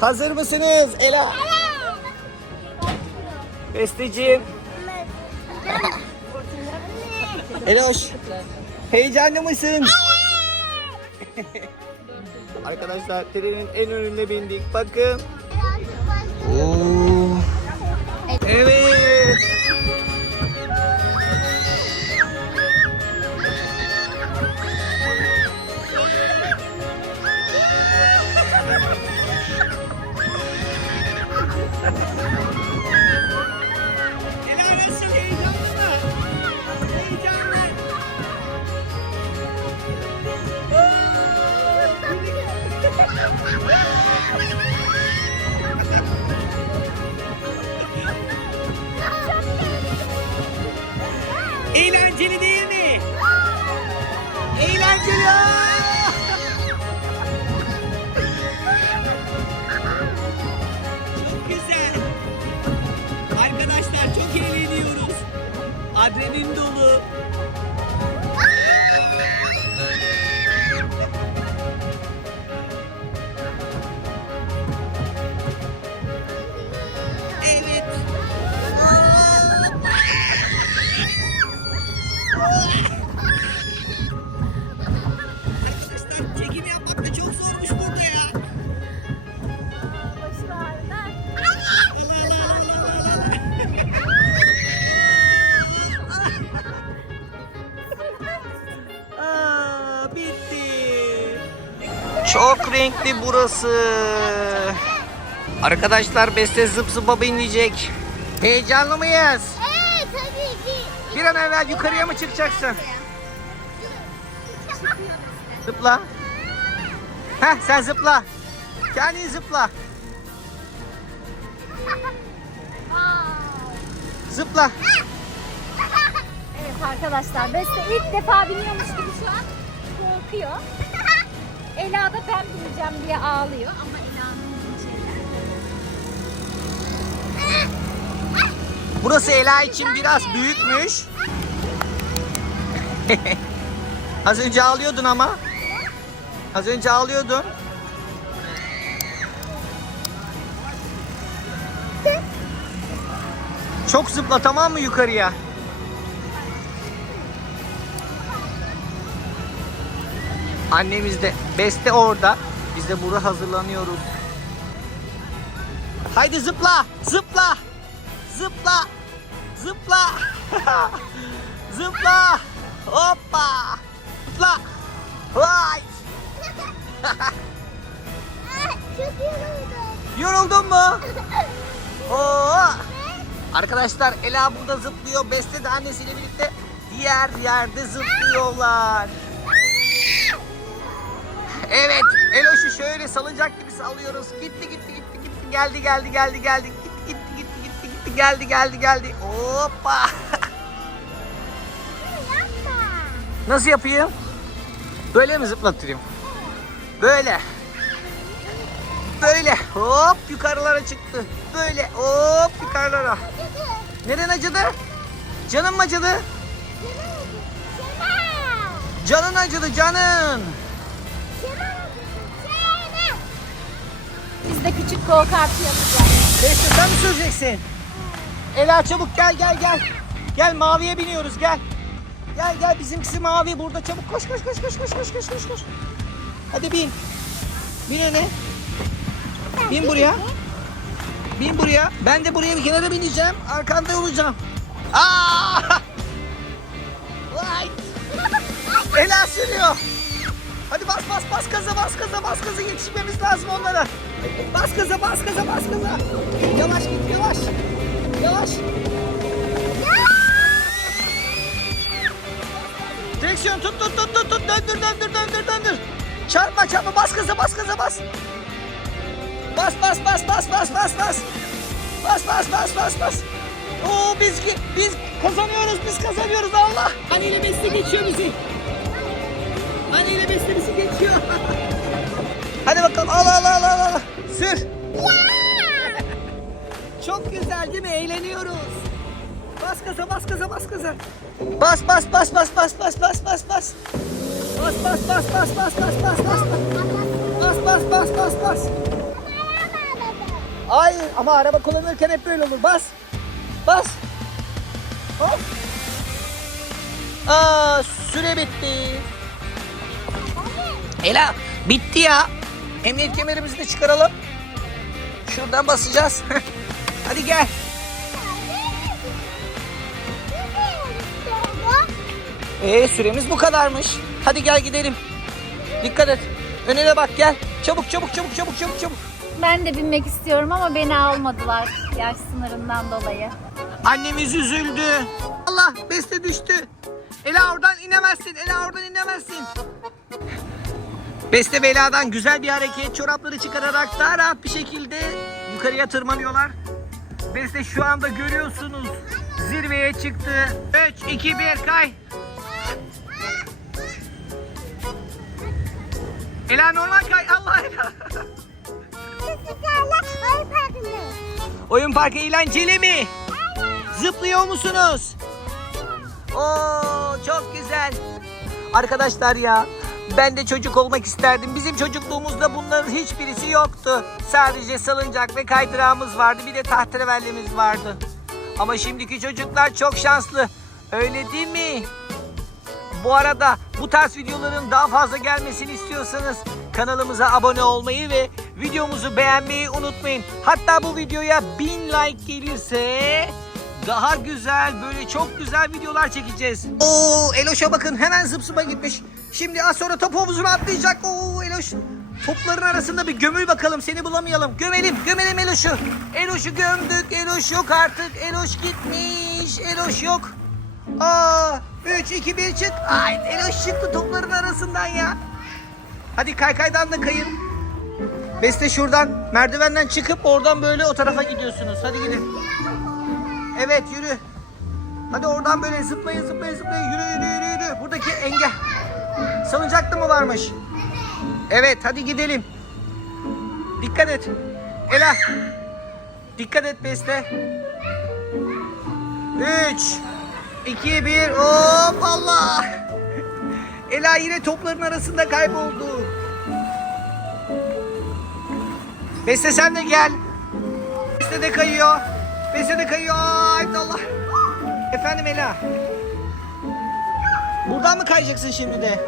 Hazır mısınız Ela? Besteciğim. Eloş. Heyecanlı mısın? Arkadaşlar trenin en önüne bindik. Bakın. Oo. Evet. Eğlenceli. Aa! Çok güzel. Arkadaşlar çok eğleniyoruz. Adrenalin dolu. Renkli burası. Arkadaşlar Beste zıp zıpa binecek. Heyecanlı mıyız? Evet tabii ki. Bir an evvel yukarıya mı çıkacaksın? Zıpla. Heh sen zıpla. Kendin zıpla. Zıpla. Evet arkadaşlar Beste ilk defa biniyormuş gibi şu an korkuyor. Ela da ben bineceğim diye ağlıyor ama Ela'nın. Burası Ela için biraz büyükmüş. Az önce ağlıyordun ama. Az önce ağlıyordun. Çok zıpla tamam mı yukarıya? Annemiz de Beste orada. Biz de burada hazırlanıyoruz. Haydi zıpla, zıpla, zıpla, zıpla, zıpla, hoppa, zıpla, vay. Çok yoruldum. Yoruldun mu? Oo. Arkadaşlar Ela burada zıplıyor. Beste de annesiyle birlikte diğer yerde zıplıyorlar. Evet, Eloş'u şöyle salıncak gibi sallıyoruz. Gitti gitti gitti gitti. Geldi geldi geldi geldi. Gitti gitti gitti gitti gitti. Geldi geldi geldi. Hoppa. Nasıl yapayım? Böyle mi zıplattırayım? Böyle. Böyle. Hop yukarılara çıktı. Böyle. Hop yukarılara. Neden acıdı? Canın mı acıdı? Canın acıdı canın. Biz de küçük go kartı yapacağız. Neyse sen mi süreceksin? Ela çabuk gel gel gel. Gel maviye biniyoruz gel. Gel gel bizimkisi mavi burada çabuk koş koş koş koş koş koş koş koş koş. Hadi bin. Bin öne. Bin buraya. Bin buraya. Ben de buraya bir kenara bineceğim. Arkanda olacağım. Aa! Vay! Ela sürüyor. Hadi bas bas bas gaza bas gaza bas gaza yetişmemiz lazım onlara. Bas gaza bas gaza bas gaza. Yavaş git yavaş. Yavaş. Direksiyon tut tut tut tut tut döndür döndür döndür döndür. Çarpma çarpma bas gaza bas gaza bas. Bas bas bas bas bas bas bas. Bas bas bas bas bas. Oo biz biz kazanıyoruz biz kazanıyoruz Allah. Hani ile Messi geçiyor bizi. Hani ile Messi bizi geçiyor. Hadi bakalım al al al al al. Sür. Çok güzel değil mi? Eğleniyoruz. Bas gaza bas gaza bas gaza. Bas bas bas bas bas bas bas bas bas. Bas bas bas bas bas bas bas bas. Bas bas bas bas bas. Ay ama araba kullanırken hep böyle olur. Bas. Bas. Hop. Aa süre bitti. Ela bitti ya. Emniyet kemerimizi de çıkaralım. Şuradan basacağız. Hadi gel. Ee süremiz bu kadarmış. Hadi gel gidelim. Dikkat et. Önüne bak gel. Çabuk çabuk çabuk çabuk çabuk çabuk. Ben de binmek istiyorum ama beni almadılar yaş sınırından dolayı. Annemiz üzüldü. Allah beste düştü. Ela oradan inemezsin. Ela oradan inemezsin. Beste ve Ela'dan güzel bir hareket. Çorapları çıkararak daha rahat bir şekilde yukarıya tırmanıyorlar. Beste şu anda görüyorsunuz. Zirveye çıktı. 3, 2, 1 kay. Ela normal kay. Allah Ela. Oyun parkı eğlenceli mi? Zıplıyor musunuz? Oo çok güzel. Arkadaşlar ya ben de çocuk olmak isterdim. Bizim çocukluğumuzda bunların hiçbirisi yoktu. Sadece salıncak ve kaydırağımız vardı. Bir de tahterevellimiz vardı. Ama şimdiki çocuklar çok şanslı. Öyle değil mi? Bu arada bu tarz videoların daha fazla gelmesini istiyorsanız kanalımıza abone olmayı ve videomuzu beğenmeyi unutmayın. Hatta bu videoya 1000 like gelirse daha güzel böyle çok güzel videolar çekeceğiz. Oo Eloş'a bakın hemen zıp zıpa gitmiş. Şimdi az sonra top havuzuna atlayacak. Oo Eloş topların arasında bir gömül bakalım seni bulamayalım. Gömelim gömelim Eloş'u. Eloş'u gömdük Eloş yok artık. Eloş gitmiş Eloş yok. Aa 3 2 1 çık. Ay Eloş çıktı topların arasından ya. Hadi kaykaydan da kayın. Beste şuradan merdivenden çıkıp oradan böyle o tarafa gidiyorsunuz. Hadi gidin. Evet yürü. Hadi oradan böyle zıplayın zıplayın zıplayın. Yürü yürü yürü yürü. Buradaki engel. Salıncakta mı varmış? Evet hadi gidelim. Dikkat et. Ela. Dikkat et Beste. 3 2 1 Hop Allah. Ela yine topların arasında kayboldu. Beste sen de gel. Beste de kayıyor. Beste de kayıyor. Ay Allah. Efendim Ela. Buradan mı kayacaksın şimdi de?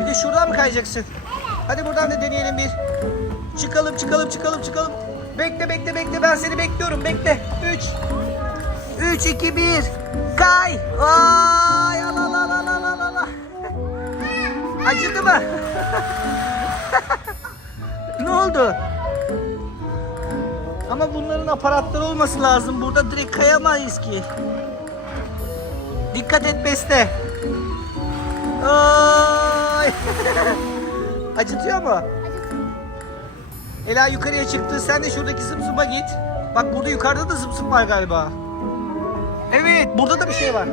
Bir de şuradan mı kayacaksın? Hadi buradan da deneyelim bir. Çıkalım çıkalım çıkalım çıkalım. Bekle bekle bekle ben seni bekliyorum bekle. 3 3 2 1 Kay. Ay ala ala ala ala ala, ala. Acıdı mı? ne oldu? Ama bunların aparatları olması lazım. Burada direkt kayamayız ki. Dikkat et Beste. Ay. Acıtıyor mu? Ela yukarıya çıktı. Sen de şuradaki zıp git. Bak burada yukarıda da zıp var galiba. Evet burada da bir şey var.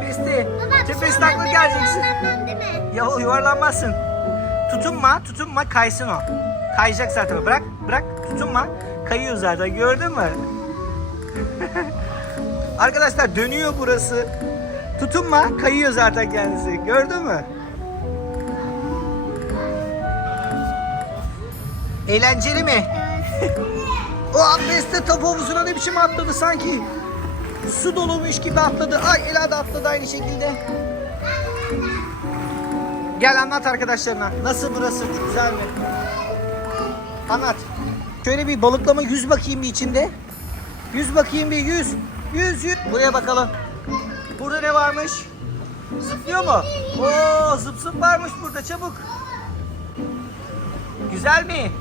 Beste tepesi takla geleceksin. Ya yuvarlanmazsın. Tutunma, tutunma kaysın o. Kayacak zaten. Bırak, bırak, tutunma. Kayıyor zaten. Gördün mü? Arkadaşlar dönüyor burası. Tutunma, kayıyor zaten kendisi. Gördün mü? Eğlenceli mi? o Beste top havuzuna ne biçim atladı sanki. Su doluymuş gibi atladı. Ay Ela da atladı aynı şekilde. Gel anlat arkadaşlarına. Nasıl burası? Güzel mi? Anlat. Şöyle bir balıklama yüz bakayım bir içinde. Yüz bakayım bir yüz. Yüz yüz. Buraya bakalım. Burada ne varmış? Zıplıyor mu? Oo zıp zıp varmış burada çabuk. Güzel mi?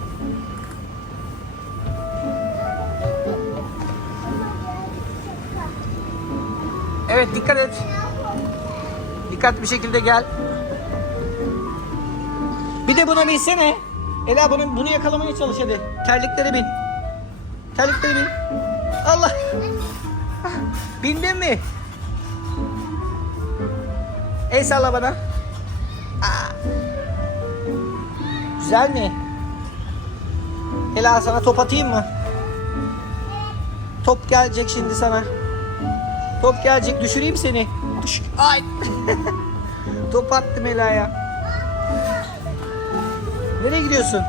Evet dikkat et. Dikkatli bir şekilde gel. Bir de buna binsene. Ela bunu, bunu yakalamaya çalış hadi. Terliklere bin. Terliklere bin. Allah. Bindin mi? El salla bana. Aa. Güzel mi? Ela sana top atayım mı? Top gelecek şimdi sana. Top gelecek düşüreyim seni. Ay. top attım Ela'ya. Nereye gidiyorsun?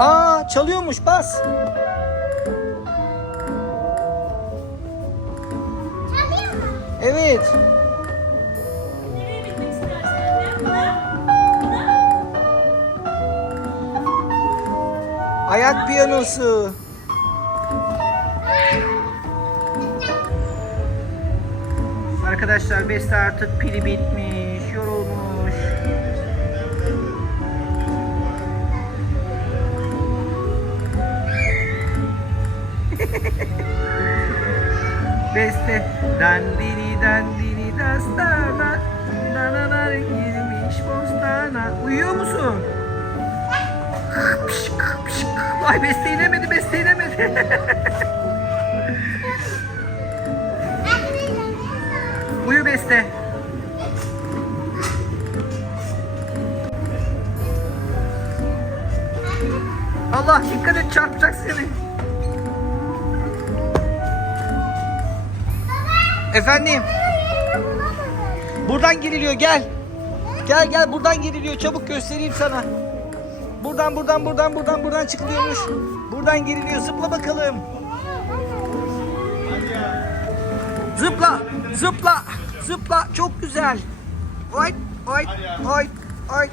Aa çalıyormuş bas. Evet. Ayak piyanosu. Arkadaşlar Beste artık pili bitmiş, yorulmuş. Beste dandini dandini dastana Danalar girmiş bostana Uyuyor musun? Ay Beste inemedi Beste inemedi Efendim Buradan giriliyor gel. Gel gel buradan giriliyor çabuk göstereyim sana. Buradan buradan buradan buradan buradan çıkılıyormuş. Buradan giriliyor zıpla bakalım. Zıpla zıpla zıpla çok güzel. Oy oy oy oy.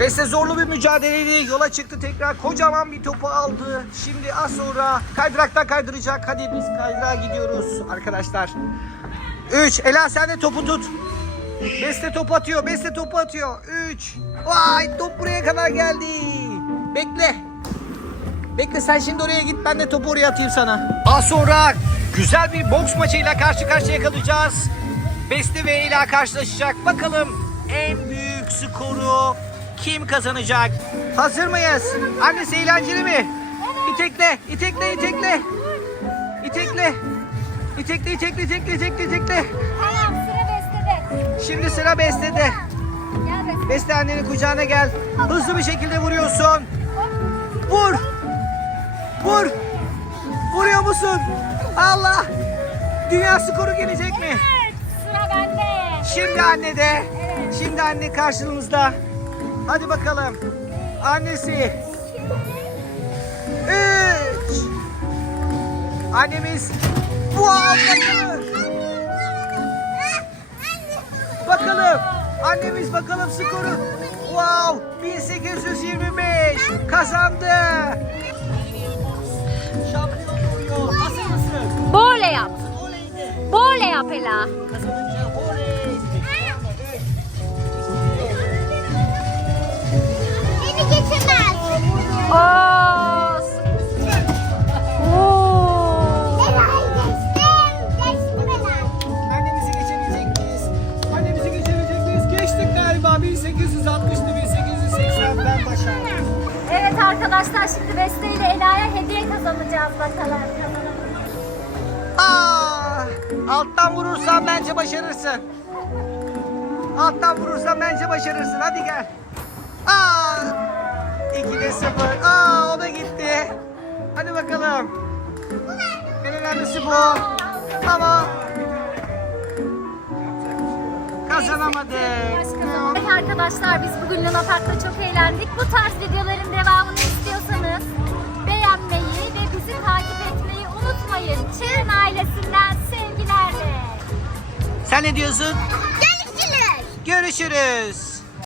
Beste zorlu bir mücadeleyle yola çıktı tekrar. Kocaman bir topu aldı. Şimdi az sonra kaydıraktan kaydıracak. Hadi biz kaydırağa gidiyoruz arkadaşlar. 3. Ela sen de topu tut. Beste top atıyor. Beste topu atıyor. 3. Vay top buraya kadar geldi. Bekle. Bekle sen şimdi oraya git. Ben de topu oraya atayım sana. Az sonra güzel bir boks maçıyla karşı karşıya kalacağız. Beste ve Ela karşılaşacak. Bakalım en büyük skoru kim kazanacak? Hazır mıyız? Annesi eğlenceli mi? İtekle, itekle, itekle. İtekle. İtekle, itekle, itekle, itekle, itekle. Tamam sıra bestede. Şimdi sıra Beste'de. Beste annenin kucağına gel. Hızlı bir şekilde vuruyorsun. Vur. Vur. Vuruyor musun? Allah. Dünya skoru gelecek mi? Evet sıra bende. Şimdi anne de. Şimdi anne karşımızda. Hadi bakalım. Annesi. Üç. Annemiz. Wow, bakalım. Annemiz bakalım skoru. Wow. 1825. Kazandı. Şampiyon oluyor. Hazır mısın? Böyle yap. Böyle yap Ela. Kazanınca Oo. Oo. Annemizi geçebilecek miyiz? Annemizi geçebilecek miyiz? Geçtik galiba. 1860'tı 1880'den başardık. Evet arkadaşlar şimdi Beste ile Ela'ya hediye kazanacağız bakalım. Aa, alttan vurursan bence başarırsın. Alttan vurursan bence başarırsın. Hadi gel. Aa, 2'de 0. Aa, o da gitti. Hadi bakalım. En önemlisi bu. Ama kazanamadık. Evet arkadaşlar biz bugün Luna Park'ta çok eğlendik. Bu tarz videoların devamını istiyorsanız beğenmeyi ve bizi takip etmeyi unutmayın. Çığın ailesinden sevgilerle. Sen ne diyorsun? Görüşürüz. Görüşürüz.